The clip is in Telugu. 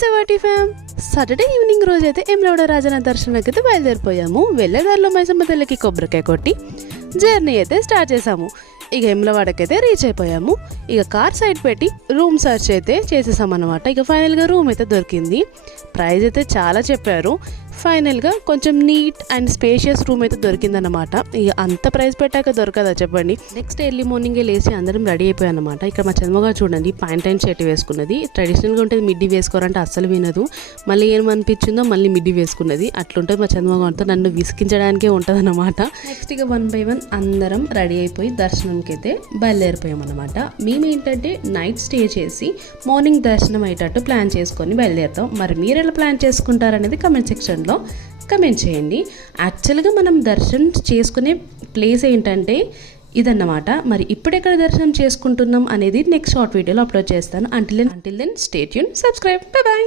సెవెంటీ ఫ్యామ్ సాటర్డే ఈవినింగ్ రోజు అయితే ఎమ్రవడ రాజన దర్శనానికి అయితే బయలుదేరిపోయాము. వెళ్ళేదారిలో మైసమ్మ తల్లికి కొబ్బరికాయ కొట్టి జర్నీ అయితే స్టార్ట్ చేసాము ఇక ఎమ్లవాడకైతే రీచ్ అయిపోయాము. ఇక కార్ సైడ్ పెట్టి రూమ్ సర్చ్ అయితే చేసేసామన్నమాట. ఇక ఫైనల్గా రూమ్ అయితే దొరికింది. ప్రైస్ అయితే చాలా చెప్పారు. ఫైనల్గా కొంచెం నీట్ అండ్ స్పేషియస్ రూమ్ అయితే దొరికిందన్నమాట. ఇక అంత ప్రైస్ పెట్టాక దొరకదా చెప్పండి. నెక్స్ట్ ఎర్లీ మార్నింగే లేచి అందరం రెడీ అయిపోయాయి అనమాట ఇక్కడ మా చందమగారు చూడండి పాయింట్ అండ్ షర్ట్ వేసుకున్నది. ట్రెడిషనల్గా ఉంటుంది మిడ్డీ వేసుకోరంటే అస్సలు వినదు. మళ్ళీ ఏమనిపించిందో మళ్ళీ మిడ్డీ వేసుకున్నది. అట్లుంటుంది మా చంద్రబాబు నన్ను విసికించడానికే ఉంటుంది అనమాట నెక్స్ట్ ఇక వన్ బై వన్ అందరం రెడీ అయిపోయి దర్శనంకి అయితే బయలుదేరిపోయాం అనమాట మేము ఏంటంటే నైట్ స్టే చేసి మార్నింగ్ దర్శనం అయ్యేటట్టు ప్లాన్ చేసుకొని బయలుదేరుతాం. మరి మీరు ఎలా ప్లాన్ చేసుకుంటారనేది కమెంట్ సెక్షన్ సెక్షన్లో కమెంట్ చేయండి. యాక్చువల్గా మనం దర్శనం చేసుకునే ప్లేస్ ఏంటంటే ఇదన్నమాట. మరి ఇప్పుడు ఎక్కడ దర్శనం చేసుకుంటున్నాం అనేది నెక్స్ట్ షార్ట్ వీడియోలో అప్లోడ్ చేస్తాను. Until then until then stay యూన్ సబ్స్క్రైబ్ బాయ్